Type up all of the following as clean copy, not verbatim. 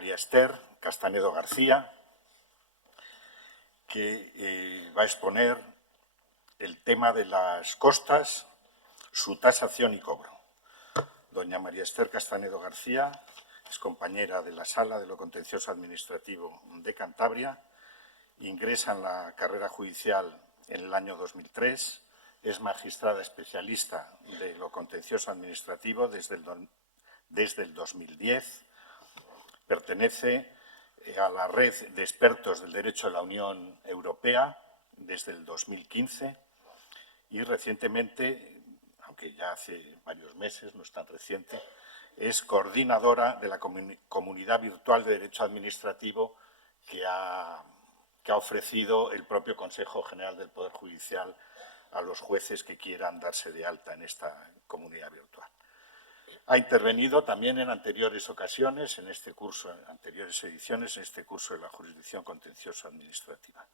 María Esther Castanedo García, que va a exponer el tema de las costas, su tasación y cobro. Doña María Esther Castanedo García es compañera de la Sala de lo Contencioso Administrativo de Cantabria, ingresa en la carrera judicial en el año 2003, es magistrada especialista de lo Contencioso Administrativo desde el 2010, pertenece a la red de expertos del derecho de la Unión Europea desde el 2015 y recientemente, aunque ya hace varios meses, no es tan reciente, es coordinadora de la Comunidad Virtual de Derecho Administrativo que ha ofrecido el propio Consejo General del Poder Judicial a los jueces que quieran darse de alta en esta comunidad virtual. Ha intervenido también en anteriores ocasiones, en este curso, en anteriores ediciones, en este curso de la jurisdicción contencioso administrativa.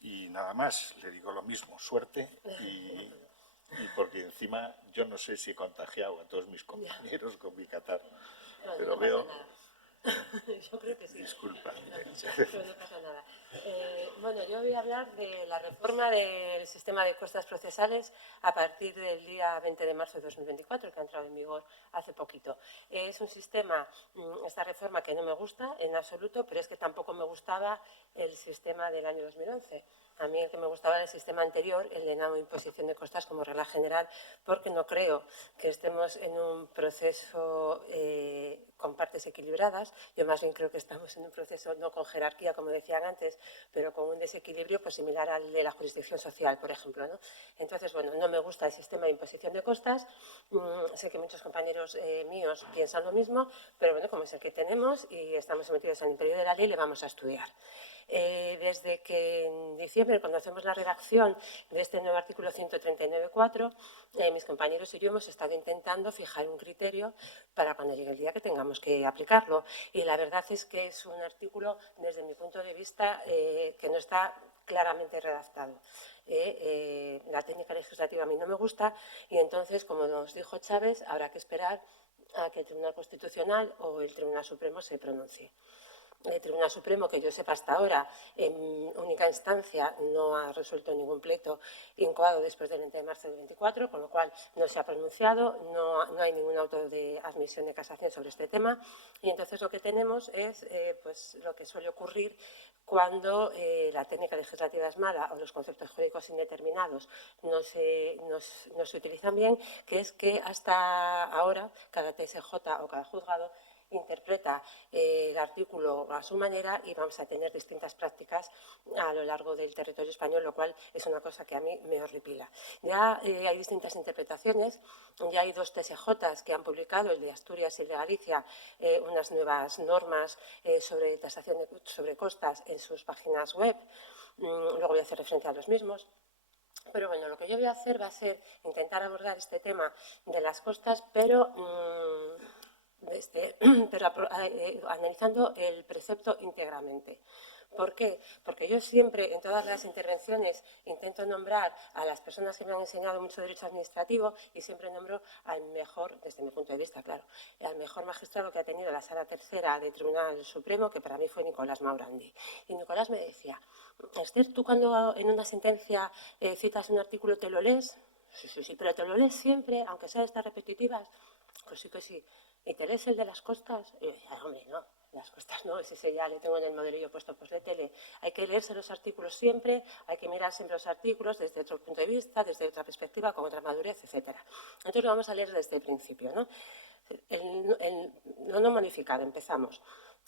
Y nada más, le digo lo mismo, suerte y porque encima yo no sé si he contagiado a todos mis compañeros con mi catarro, pero no veo... nada. Yo creo que sí. Disculpa. Pero no pasa nada. Bueno, yo voy a hablar de la reforma del sistema de costas procesales a partir del día 20 de marzo de 2024, que ha entrado en vigor hace poquito. Es un sistema, esta reforma que no me gusta en absoluto, pero es que tampoco me gustaba el sistema del año 2011. A mí el que me gustaba era el sistema anterior, el de no imposición de costas como regla general, porque no creo que estemos en un proceso con partes equilibradas. Yo más bien creo que estamos en un proceso no con jerarquía, como decían antes, pero con un desequilibrio pues, similar al de la jurisdicción social, por ejemplo, ¿no? Entonces, bueno, no me gusta el sistema de imposición de costas. Sé que muchos compañeros míos piensan lo mismo, pero bueno, como es el que tenemos y estamos sometidos al imperio de la ley, le vamos a estudiar. Desde que en diciembre conocemos la redacción de este nuevo artículo 139.4, mis compañeros y yo hemos estado intentando fijar un criterio para cuando llegue el día que tengamos que aplicarlo. Y la verdad es que es un artículo, desde mi punto de vista, que no está claramente redactado. La técnica legislativa a mí no me gusta y entonces, como nos dijo Chávez, habrá que esperar a que el Tribunal Constitucional o el Tribunal Supremo se pronuncie. El Tribunal Supremo, que yo sepa hasta ahora, en única instancia no ha resuelto ningún pleito incoado después del 20 de marzo del 24, con lo cual no se ha pronunciado, no hay ningún auto de admisión de casación sobre este tema y entonces lo que tenemos es pues, lo que suele ocurrir cuando la técnica legislativa es mala o los conceptos jurídicos indeterminados no se utilizan bien, que es que hasta ahora cada TSJ o cada juzgado interpreta el artículo a su manera y vamos a tener distintas prácticas a lo largo del territorio español, lo cual es una cosa que a mí me horripila. Ya hay distintas interpretaciones, ya hay dos TSJs que han publicado, el de Asturias y el de Galicia, unas nuevas normas sobre tasación sobre costas en sus páginas web. Luego voy a hacer referencia a los mismos. Pero bueno, lo que yo voy a hacer va a ser intentar abordar este tema de las costas, pero analizando el precepto íntegramente. ¿Por qué? Porque yo siempre, en todas las intervenciones, intento nombrar a las personas que me han enseñado mucho derecho administrativo y siempre nombro al mejor, desde mi punto de vista, claro, al mejor magistrado que ha tenido la Sala Tercera del Tribunal Supremo, que para mí fue Nicolás Maurandi. Y Nicolás me decía, Esther, ¿tú cuando en una sentencia citas un artículo te lo lees? Sí, pero te lo lees siempre, aunque sea de estas repetitivas. Pues sí que sí. ¿Y te lees el de las costas? Y yo decía, hombre, no, las costas no, ese ya le tengo en el modelillo puesto, pues de tele. Hay que leerse los artículos siempre, hay que mirar siempre los artículos desde otro punto de vista, desde otra perspectiva, con otra madurez, etc. Entonces lo vamos a leer desde el principio, ¿no? No modificado, empezamos.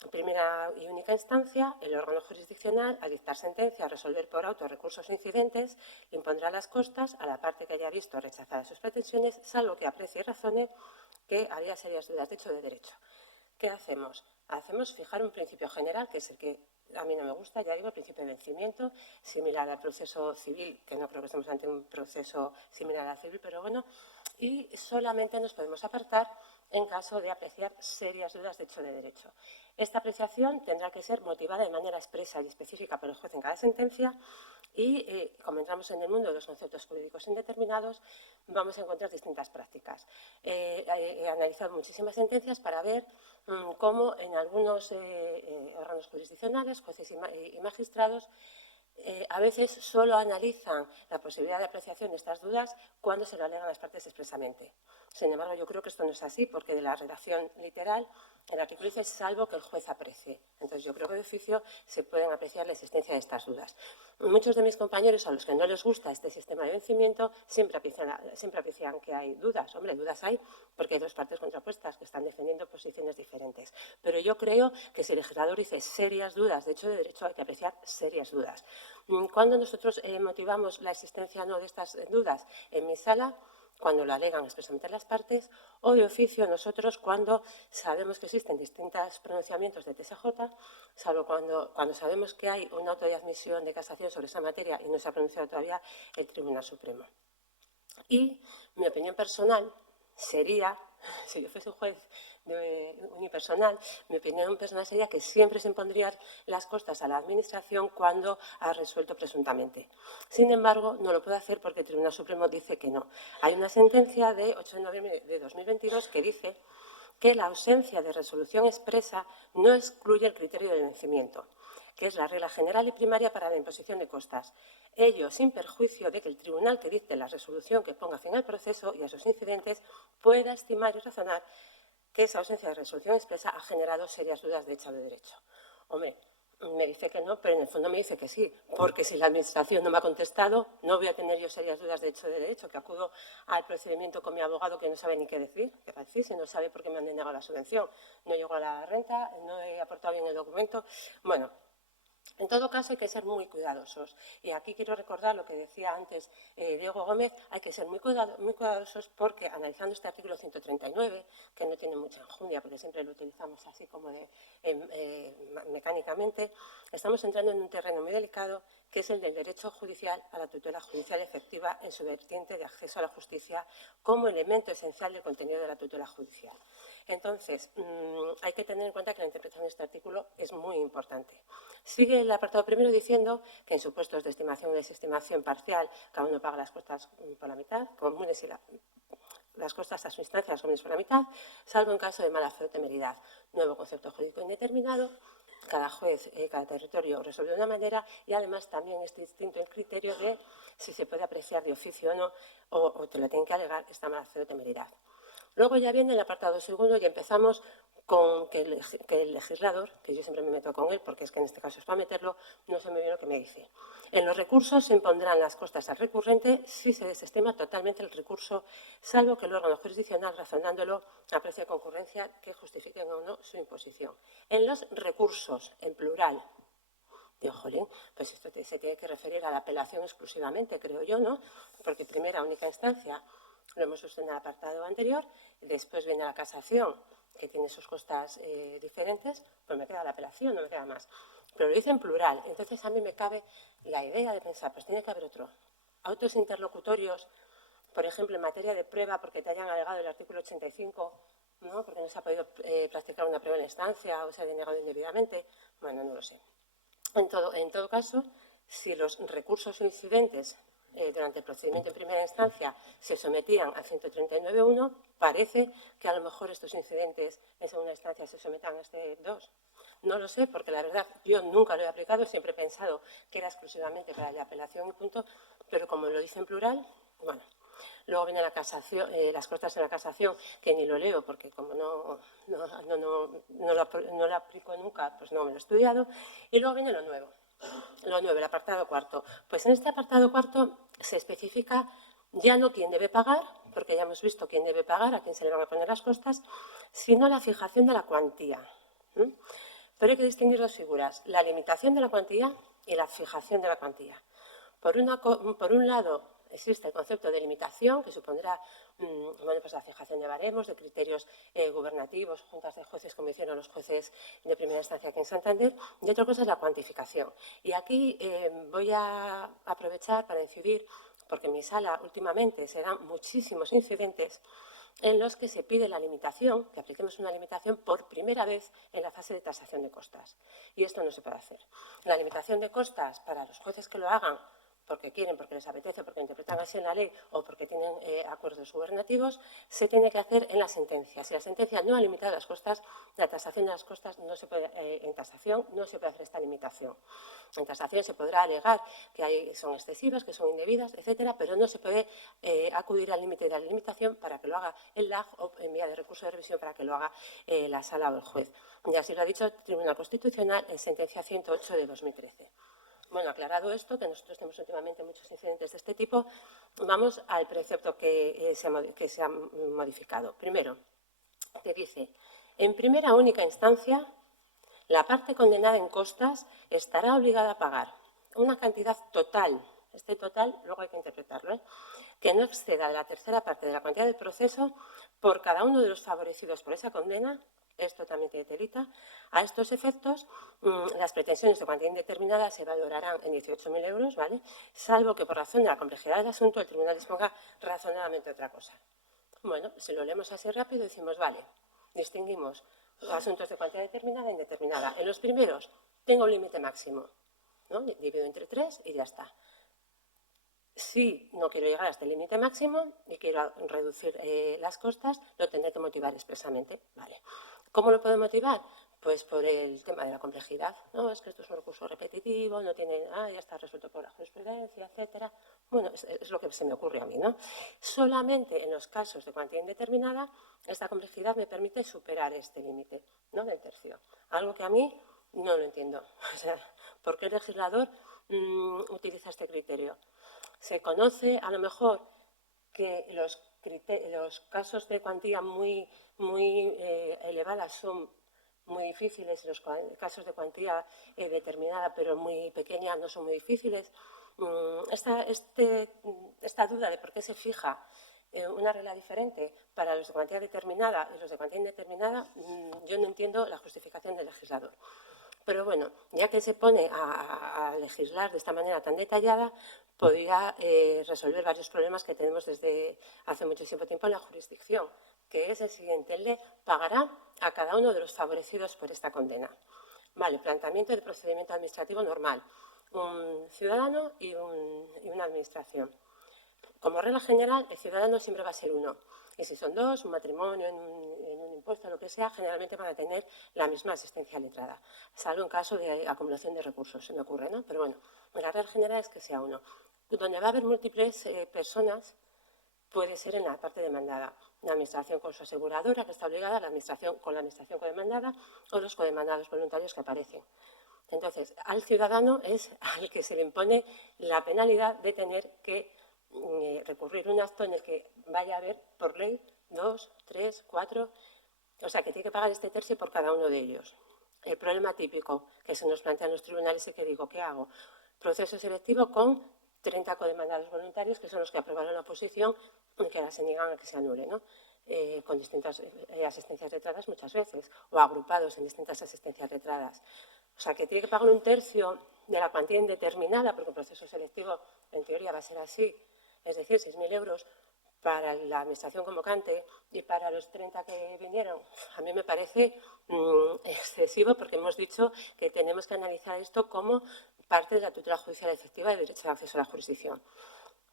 En primera y única instancia, el órgano jurisdiccional, al dictar sentencia o resolver por auto recursos o incidentes, impondrá las costas a la parte que haya visto rechazadas sus pretensiones, salvo que aprecie y razone que había serias dudas de hecho de derecho. ¿Qué hacemos? Hacemos fijar un principio general, que es el que a mí no me gusta, ya digo, el principio de vencimiento, similar al proceso civil, que no creo que estemos ante un proceso similar al civil, pero bueno, y solamente nos podemos apartar en caso de apreciar serias dudas de hecho de derecho. Esta apreciación tendrá que ser motivada de manera expresa y específica por el juez en cada sentencia y, como entramos en el mundo de los conceptos jurídicos indeterminados, vamos a encontrar distintas prácticas. He analizado muchísimas sentencias para ver como en algunos órganos jurisdiccionales, jueces y magistrados, a veces solo analizan la posibilidad de apreciación de estas dudas cuando se lo alegan las partes expresamente. Sin embargo, yo creo que esto no es así, porque de la redacción literal el artículo dice salvo que el juez aprecie. Entonces, yo creo que de oficio se pueden apreciar la existencia de estas dudas. Muchos de mis compañeros, a los que no les gusta este sistema de vencimiento, siempre aprecian que hay dudas. Hombre, dudas hay porque hay dos partes contrapuestas que están defendiendo posiciones diferentes. Pero yo creo que si el legislador dice serias dudas, de hecho de derecho hay que apreciar serias dudas. Cuando nosotros motivamos la existencia o no de estas dudas en mi sala, cuando lo alegan expresamente las partes, o de oficio nosotros cuando sabemos que existen distintos pronunciamientos de TSJ, salvo cuando sabemos que hay un auto de admisión de casación sobre esa materia y no se ha pronunciado todavía el Tribunal Supremo. Y mi opinión personal sería, si yo fuese un juez unipersonal, mi opinión personal sería que siempre se impondrían las costas a la Administración cuando ha resuelto presuntamente. Sin embargo, no lo puede hacer porque el Tribunal Supremo dice que no. Hay una sentencia de 8 de noviembre de 2022 que dice que la ausencia de resolución expresa no excluye el criterio de vencimiento, que es la regla general y primaria para la imposición de costas. Ello sin perjuicio de que el tribunal que dicte la resolución que ponga fin al proceso y a sus incidentes pueda estimar y razonar que esa ausencia de resolución expresa ha generado serias dudas de hecho o de derecho. Hombre, me dice que no, pero en el fondo me dice que sí, porque si la Administración no me ha contestado, no voy a tener yo serias dudas de hecho o de derecho, que acudo al procedimiento con mi abogado que no sabe ni qué decir si no sabe por qué me han denegado la subvención, no llegó a la renta, no he aportado bien el documento. Bueno, en todo caso, hay que ser muy cuidadosos. Y aquí quiero recordar lo que decía antes Diego Gómez, hay que ser muy cuidadosos porque, analizando este artículo 139, que no tiene mucha enjundia porque siempre lo utilizamos así como mecánicamente, estamos entrando en un terreno muy delicado que es el del derecho judicial a la tutela judicial efectiva en su vertiente de acceso a la justicia como elemento esencial del contenido de la tutela judicial. Entonces, hay que tener en cuenta que la interpretación de este artículo es muy importante. Sigue el apartado primero diciendo que en supuestos de estimación o desestimación parcial cada uno paga las costas por la mitad, comunes y las costas a su instancia, las comunes por la mitad, salvo en caso de mala fe o temeridad. Nuevo concepto jurídico indeterminado. Cada juez, cada territorio resuelve de una manera y además también es distinto el criterio de si se puede apreciar de oficio o no o te lo tienen que alegar esta mala fe o temeridad. Luego ya viene el apartado segundo y empezamos con que el legislador, que yo siempre me meto con él porque es que en este caso es para meterlo, no sé muy bien lo que me dice. En los recursos se impondrán las costas al recurrente si se desestima totalmente el recurso, salvo que el órgano jurisdiccional, razonándolo, aprecie concurrencia que justifiquen o no su imposición. En los recursos, en plural, digo, jolín, pues esto se tiene que referir a la apelación exclusivamente, creo yo, ¿no? Porque primera, única instancia, lo hemos visto en el apartado anterior, después viene la casación, que tiene sus costas diferentes, pues me queda la apelación, no me queda más. Pero lo dice en plural, entonces a mí me cabe la idea de pensar, pues tiene que haber otro. Autos interlocutorios, por ejemplo, en materia de prueba, porque te hayan alegado el artículo 85, ¿no? Porque no se ha podido practicar una prueba en la instancia o se ha denegado indebidamente, bueno, no lo sé. En todo caso, si los recursos o incidentes durante el procedimiento en primera instancia se sometían al 139.1, parece que a lo mejor estos incidentes en segunda instancia se sometan a este 2. No lo sé, porque la verdad yo nunca lo he aplicado, siempre he pensado que era exclusivamente para la apelación y punto, pero como lo dice en plural, bueno. Luego viene la casación, las costas en la casación, que ni lo leo porque como no lo aplico nunca, pues no me lo he estudiado. Y luego viene lo nuevo, el apartado cuarto. Pues en este apartado cuarto se especifica ya no quién debe pagar, porque ya hemos visto quién debe pagar, a quién se le van a poner las costas, sino la fijación de la cuantía. Pero hay que distinguir dos figuras, la limitación de la cuantía y la fijación de la cuantía. Por un lado, existe el concepto de limitación, que supondrá pues la fijación de baremos, de criterios gubernativos, juntas de jueces, como hicieron los jueces de primera instancia aquí en Santander, y otra cosa es la cuantificación. Y aquí voy a aprovechar para incidir, porque en mi sala últimamente se dan muchísimos incidentes en los que se pide la limitación, que apliquemos una limitación por primera vez en la fase de tasación de costas. Y esto no se puede hacer. La limitación de costas para los jueces que lo hagan, porque quieren, porque les apetece, porque interpretan así en la ley o porque tienen acuerdos gubernativos, se tiene que hacer en la sentencia. Si la sentencia no ha limitado las costas, la tasación de las costas no se puede, en tasación no se puede hacer esta limitación. En tasación se podrá alegar que son excesivas, que son indebidas, etcétera, pero no se puede acudir al límite de la limitación para que lo haga el LAG o en vía de recurso de revisión para que lo haga la sala o el juez. Y así lo ha dicho el Tribunal Constitucional en sentencia 108 de 2013. Bueno, aclarado esto, que nosotros tenemos últimamente muchos incidentes de este tipo, vamos al precepto que se ha modificado. Primero, que dice, en primera única instancia, la parte condenada en costas estará obligada a pagar una cantidad total, este total luego hay que interpretarlo, que no exceda de la tercera parte de la cuantía del proceso por cada uno de los favorecidos por esa condena. Esto también tiene telita. A estos efectos, las pretensiones de cuantía indeterminada se valorarán en 18.000 euros, ¿vale? Salvo que por razón de la complejidad del asunto el tribunal disponga razonadamente otra cosa. Bueno, si lo leemos así rápido decimos, vale, distinguimos asuntos de cuantía determinada e indeterminada. En los primeros tengo un límite máximo, ¿no? Divido entre 3 y ya está. Si no quiero llegar a este límite máximo y quiero reducir las costas, lo tendré que motivar expresamente. Vale. ¿Cómo lo puedo motivar? Pues por el tema de la complejidad. No, es que esto es un recurso repetitivo, no tiene, ya está resuelto por la jurisprudencia, etcétera. Bueno, es lo que se me ocurre a mí, ¿no? Solamente en los casos de cuantía indeterminada, esta complejidad me permite superar este límite, ¿no? Del tercio. Algo que a mí no lo entiendo. O sea, ¿por qué el legislador utiliza este criterio? Se conoce, a lo mejor, que los casos de cuantía muy elevadas son muy difíciles, los casos de cuantía determinada pero muy pequeña no son muy difíciles. Esta duda de por qué se fija una regla diferente para los de cuantía determinada y los de cuantía indeterminada, yo no entiendo la justificación del legislador. Pero bueno, ya que se pone a legislar de esta manera tan detallada, podría resolver varios problemas que tenemos desde hace muchísimo tiempo en la jurisdicción, que es el siguiente: el pagará a cada uno de los favorecidos por esta condena. Vale, planteamiento de procedimiento administrativo normal, un ciudadano y una administración. Como regla general, el ciudadano siempre va a ser uno. Y si son dos, un matrimonio, en un impuesto, lo que sea, generalmente van a tener la misma asistencia letrada, salvo en caso de acumulación de recursos, se me ocurre, ¿no? Pero bueno, la regla general es que sea uno. Donde va a haber múltiples personas puede ser en la parte demandada. La administración con su aseguradora, que está obligada, la administración codemandada o los codemandados voluntarios que aparecen. Entonces, al ciudadano es al que se le impone la penalidad de tener que recurrir un acto en el que vaya a haber, por ley, 2, 3, 4, o sea, que tiene que pagar este tercio por cada uno de ellos. El problema típico que se nos plantea en los tribunales es que digo, ¿qué hago? Proceso selectivo con 30 codemandados voluntarios, que son los que aprobaron la oposición y que ahora se niegan a que se anule, ¿no? Con distintas asistencias letradas muchas veces, o agrupados en distintas asistencias letradas. O sea, que tiene que pagar un tercio de la cuantía indeterminada, porque el proceso selectivo, en teoría, va a ser así, es decir, 6.000 euros para la administración convocante y para los 30 que vinieron. A mí me parece excesivo, porque hemos dicho que tenemos que analizar esto como parte de la tutela judicial efectiva y del derecho de acceso a la jurisdicción.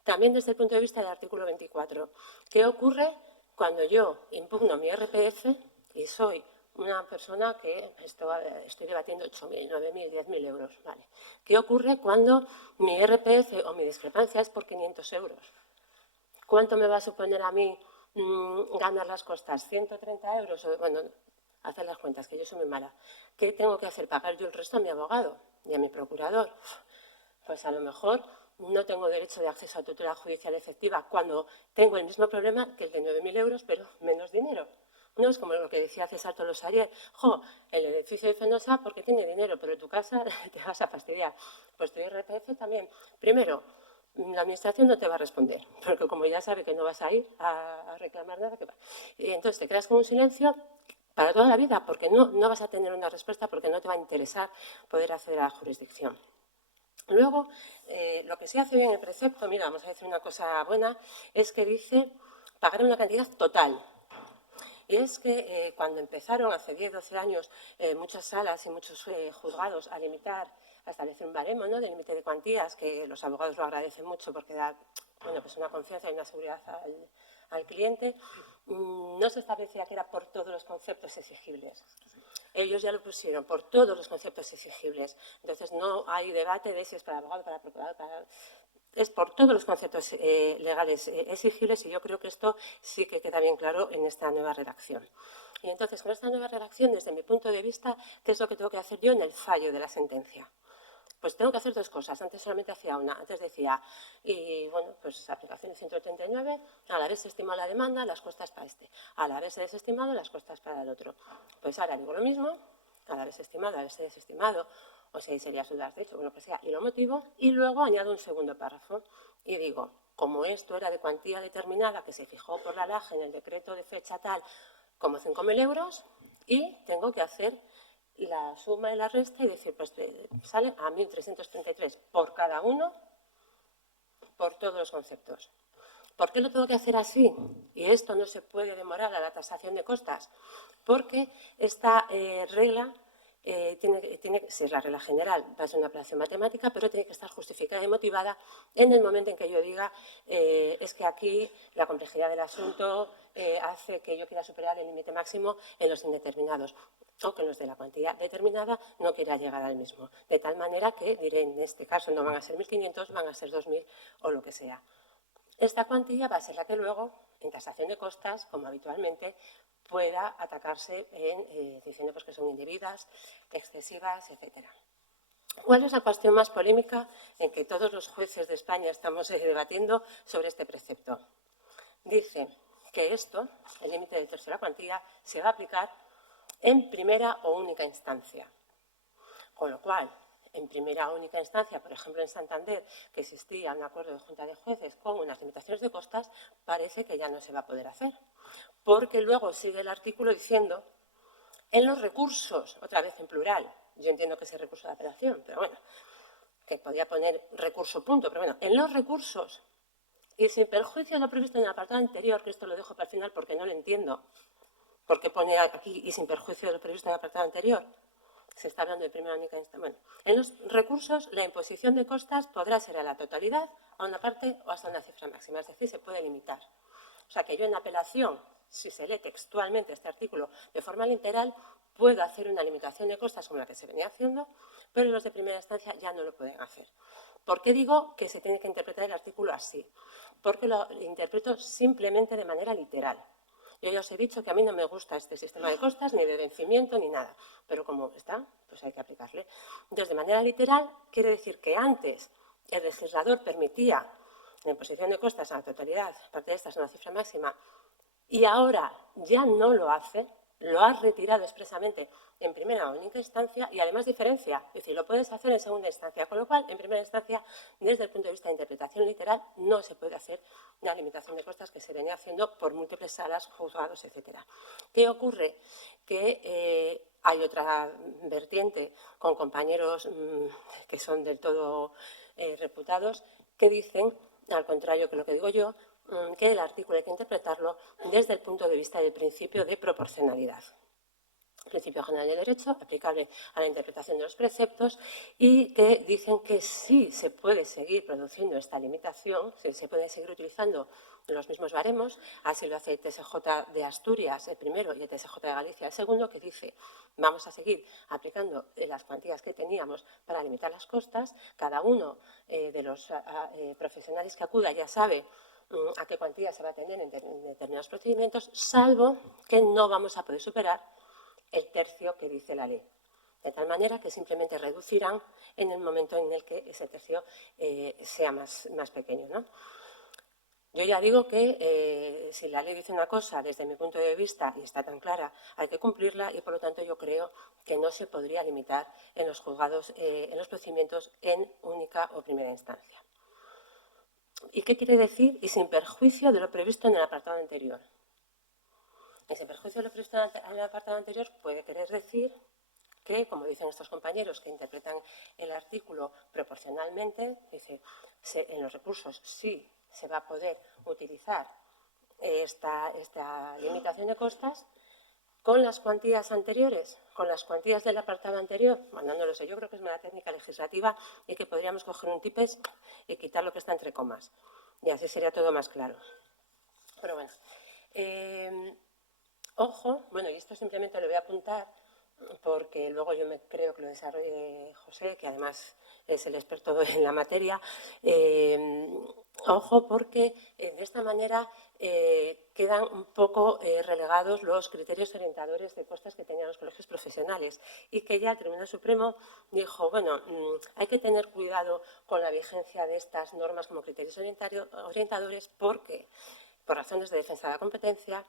También desde el punto de vista del artículo 24. ¿Qué ocurre cuando yo impugno mi RPF y soy una persona que estoy debatiendo 8.000, 9.000, 10.000 euros? Vale. ¿Qué ocurre cuando mi RPF o mi discrepancia es por 500 euros? ¿Cuánto me va a suponer a mí ganar las costas? ¿130 euros? Bueno, hacer las cuentas, que yo soy muy mala. ¿Qué tengo que hacer? ¿Pagar yo el resto a mi abogado y a mi procurador? Pues a lo mejor no tengo derecho de acceso a tutela judicial efectiva cuando tengo el mismo problema que el de 9.000 euros, pero menos dinero. No es como lo que decía César Tolosa ayer. El edificio de Fenosa porque tiene dinero, pero en tu casa te vas a fastidiar. Pues tu IRPF también. Primero, la administración no te va a responder, porque como ya sabe que no vas a ir a reclamar nada, que va. Y entonces te quedas con un silencio para toda la vida, porque no vas a tener una respuesta, porque no te va a interesar poder acceder a la jurisdicción. Luego, lo que se hace bien en el precepto, mira, vamos a decir una cosa buena, es que dice pagar una cantidad total. Y es que cuando empezaron hace 10, 12 años muchas salas y muchos juzgados a limitar, a establecer un baremo, ¿no?, de límite de cuantías, que los abogados lo agradecen mucho porque da, bueno, pues una confianza y una seguridad al cliente, no se establecía que era por todos los conceptos exigibles. Ellos ya lo pusieron por todos los conceptos exigibles. Entonces, no hay debate de si es para abogado, para procurador, es por todos los conceptos legales exigibles, y yo creo que esto sí que queda bien claro en esta nueva redacción. Y entonces, con esta nueva redacción, desde mi punto de vista, ¿qué es lo que tengo que hacer yo en el fallo de la sentencia? Pues tengo que hacer dos cosas. Antes solamente hacía una. Antes decía, y bueno, pues aplicación de 189, al haberse estimado la demanda, las costas para este. Al haberse desestimado, las costas para el otro. Pues ahora digo lo mismo, al haberse estimado, al haberse desestimado, o si sería su de hecho, bueno, que sea, y lo motivo, y luego añado un segundo párrafo y digo, como esto era de cuantía determinada que se fijó por la LAJ en el decreto de fecha tal como 5.000 euros, y tengo que hacer la suma y la resta y decir, pues sale a 1.333 por cada uno, por todos los conceptos. ¿Por qué lo tengo que hacer así? Y esto no se puede demorar a la tasación de costas, porque esta regla si es la regla general, va a ser una operación matemática, pero tiene que estar justificada y motivada en el momento en que yo diga es que aquí la complejidad del asunto hace que yo quiera superar el límite máximo en los indeterminados, o que los de la cuantía determinada no quiera llegar al mismo. De tal manera que diré, en este caso no van a ser 1.500, van a ser 2.000 o lo que sea. Esta cuantía va a ser la que luego, en tasación de costas, como habitualmente, pueda atacarse diciendo pues, que son indebidas, excesivas, etc. ¿Cuál es la cuestión más polémica en que todos los jueces de España estamos debatiendo sobre este precepto? Dice que esto, el límite del tercio de la cuantía, se va a aplicar en primera o única instancia. Con lo cual, en primera o única instancia, por ejemplo en Santander, que existía un acuerdo de Junta de Jueces con unas limitaciones de costas, parece que ya no se va a poder hacer. Porque luego sigue el artículo diciendo, en los recursos, otra vez en plural, yo entiendo que es el recurso de apelación, pero bueno, que podía poner recurso punto, pero bueno, en los recursos, y sin perjuicio de lo previsto en el apartado anterior, que esto lo dejo para el final porque no lo entiendo, porque pone aquí y sin perjuicio de lo previsto en el apartado anterior, se está hablando de primera única instancia. Bueno, en los recursos la imposición de costas podrá ser a la totalidad, a una parte o hasta una cifra máxima, es decir, se puede limitar. O sea que yo en apelación, si se lee textualmente este artículo de forma literal, puedo hacer una limitación de costas como la que se venía haciendo, pero los de primera instancia ya no lo pueden hacer. ¿Por qué digo que se tiene que interpretar el artículo así? Porque lo interpreto simplemente de manera literal. Yo ya os he dicho que a mí no me gusta este sistema de costas, ni de vencimiento, ni nada. Pero como está, pues hay que aplicarle. Entonces, de manera literal, quiere decir que antes el legislador permitía la imposición de costas a la totalidad, aparte de esta es una cifra máxima, y ahora ya no lo hace, lo ha retirado expresamente en primera o única instancia y además diferencia, es decir, lo puedes hacer en segunda instancia, con lo cual, en primera instancia, desde el punto de vista de interpretación literal, no se puede hacer una limitación de costas que se venía haciendo por múltiples salas, juzgados, etc. ¿Qué ocurre? Que hay otra vertiente con compañeros que son del todo reputados que dicen, al contrario que lo que digo yo, que el artículo hay que interpretarlo desde el punto de vista del principio de proporcionalidad. Principio general de derecho, aplicable a la interpretación de los preceptos, y que dicen que sí se puede seguir produciendo esta limitación, se puede seguir utilizando los mismos baremos, así lo hace el TSJ de Asturias, el primero, y el TSJ de Galicia, el segundo, que dice vamos a seguir aplicando las cuantías que teníamos para limitar las costas, cada uno de los profesionales que acuda ya sabe a qué cuantía se va a tener en determinados procedimientos, salvo que no vamos a poder superar el tercio que dice la ley. De tal manera que simplemente reducirán en el momento en el que ese tercio sea más pequeño, ¿no? Yo ya digo que si la ley dice una cosa, desde mi punto de vista, y está tan clara, hay que cumplirla y, por lo tanto, yo creo que no se podría limitar en los juzgados, en los procedimientos en única o primera instancia. ¿Y qué quiere decir? Y sin perjuicio de lo previsto en el apartado anterior. Y sin perjuicio de lo previsto en el apartado anterior puede querer decir que, como dicen estos compañeros que interpretan el artículo proporcionalmente, dice, en los recursos sí se va a poder utilizar esta limitación de costas, con las cuantías anteriores, con las cuantías del apartado anterior. Bueno, no lo sé, yo creo que es mera técnica legislativa y que podríamos coger un tipes y quitar lo que está entre comas. Y así sería todo más claro. Pero bueno, ojo, bueno, y esto simplemente lo voy a apuntar porque luego yo me creo que lo desarrolle José, que además es el experto en la materia. Ojo, porque de esta manera quedan un poco relegados los criterios orientadores de costas que tenían los colegios profesionales y que ya el Tribunal Supremo dijo, bueno, hay que tener cuidado con la vigencia de estas normas como criterios orientadores porque, por razones de defensa de la competencia,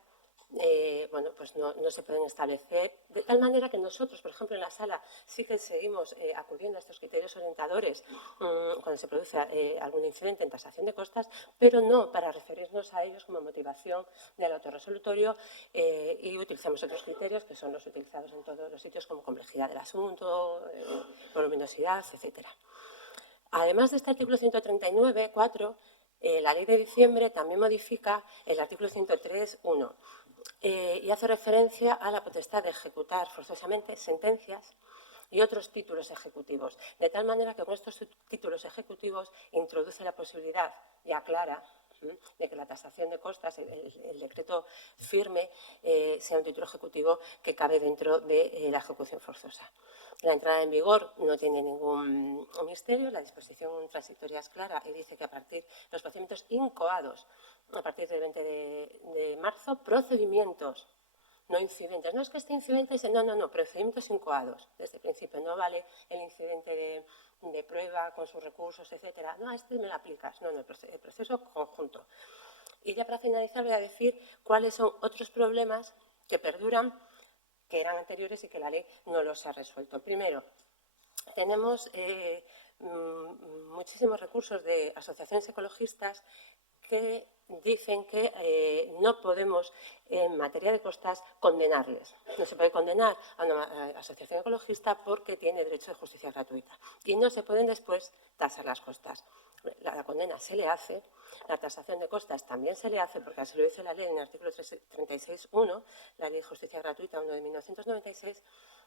bueno, pues no se pueden establecer, de tal manera que nosotros, por ejemplo, en la sala sí que seguimos acudiendo a estos criterios orientadores cuando se produce algún incidente en tasación de costas, pero no para referirnos a ellos como motivación del autorresolutorio y utilizamos otros criterios que son los utilizados en todos los sitios como complejidad del asunto, voluminosidad, etcétera. Además de este artículo 139.4, la Ley de Diciembre también modifica el artículo 103.1 y hace referencia a la potestad de ejecutar forzosamente sentencias y otros títulos ejecutivos, de tal manera que con estos títulos ejecutivos introduce la posibilidad, ya clara, de que la tasación de costas, el decreto firme, sea un título ejecutivo que cabe dentro de la ejecución forzosa. La entrada en vigor no tiene ningún misterio, la disposición transitoria es clara y dice que a partir de los procedimientos incoados, a partir del 20 de marzo, procedimientos, no incidentes. No es que este incidente, no, procedimientos incoados. Desde el principio no vale el incidente de prueba con sus recursos, etcétera. No, a este me lo aplicas. No, el proceso conjunto. Y ya para finalizar voy a decir cuáles son otros problemas que perduran, que eran anteriores y que la ley no los ha resuelto. Primero, tenemos muchísimos recursos de asociaciones ecologistas que dicen que no podemos, en materia de costas, condenarles. No se puede condenar a una asociación ecologista porque tiene derecho de justicia gratuita. Y no se pueden después tasar las costas. La condena se le hace, la tasación de costas también se le hace, porque así lo dice la ley en el artículo 36.1, la Ley de Justicia Gratuita 1 de 1996.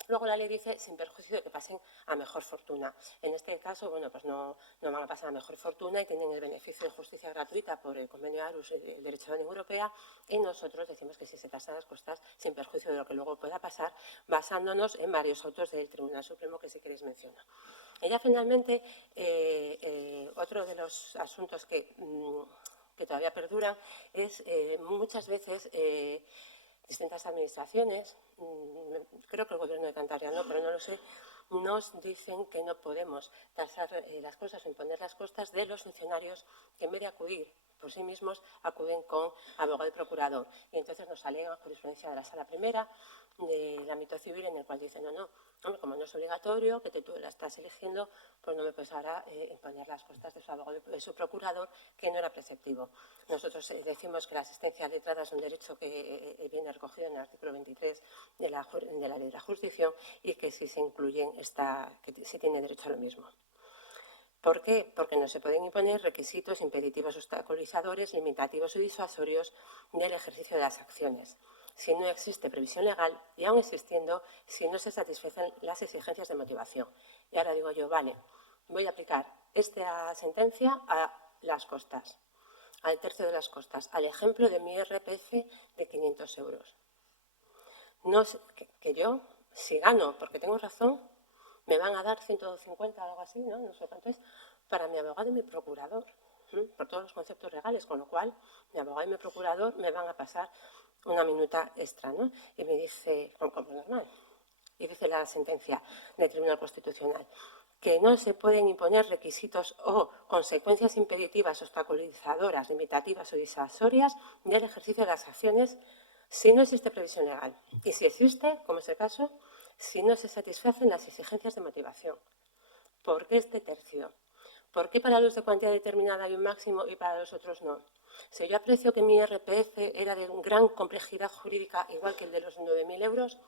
Luego la ley dice sin perjuicio de que pasen a mejor fortuna. En este caso, bueno, pues no van a pasar a mejor fortuna y tienen el beneficio de justicia gratuita por el convenio ARUS y el derecho de la Unión Europea, y nosotros decimos que sí se tasan las costas sin perjuicio de lo que luego pueda pasar, basándonos en varios autos del Tribunal Supremo que si queréis menciono. Y ya finalmente, otro de los asuntos que todavía perduran es muchas veces distintas administraciones, creo que el Gobierno de Cantabria no, pero no lo sé, nos dicen que no podemos tasar las costas o imponer las costas de los funcionarios que en vez de acudir por sí mismos acuden con abogado y procurador. Y entonces nos alegan jurisprudencia de la Sala Primera del ámbito civil en el cual dicen no, como no es obligatorio, que tú la estás eligiendo, pues no me puedes ahora imponer las costas de su abogado y de su procurador, que no era preceptivo. Nosotros decimos que la asistencia letrada es un derecho que viene recogido en el artículo 23 de la Ley de la Jurisdicción y que si se incluyen que sí tiene derecho a lo mismo. ¿Por qué? Porque no se pueden imponer requisitos impeditivos, obstaculizadores, limitativos o disuasorios del ejercicio de las acciones si no existe previsión legal y, aun existiendo, si no se satisfacen las exigencias de motivación. Y ahora digo yo, vale, voy a aplicar esta sentencia a las costas, al tercio de las costas, al ejemplo de mi IRPF de 500 euros. No, que yo, si gano porque tengo razón, me van a dar 150 o algo así, no sé cuánto es, para mi abogado y mi procurador, por todos los conceptos legales, con lo cual mi abogado y mi procurador me van a pasar una minuta extra, ¿no? Y me dice, como normal, y dice la sentencia del Tribunal Constitucional, que no se pueden imponer requisitos o consecuencias impeditivas, obstaculizadoras, limitativas o disuasorias del ejercicio de las acciones si no existe previsión legal. Y si existe, como es el caso, si no se satisfacen las exigencias de motivación. ¿Por qué este tercio? ¿Por qué para los de cuantía determinada hay un máximo y para los otros no? Si yo aprecio que mi IRPF era de gran complejidad jurídica, igual que el de los 9.000 euros,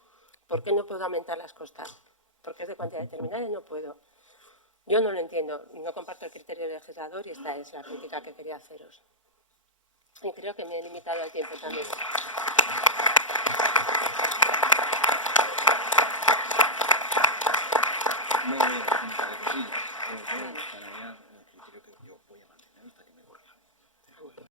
¿por qué no puedo aumentar las costas? Porque es de cuantía determinada y no puedo. Yo no lo entiendo, no comparto el criterio del legislador y esta es la crítica que quería haceros. Y creo que me he limitado al tiempo también.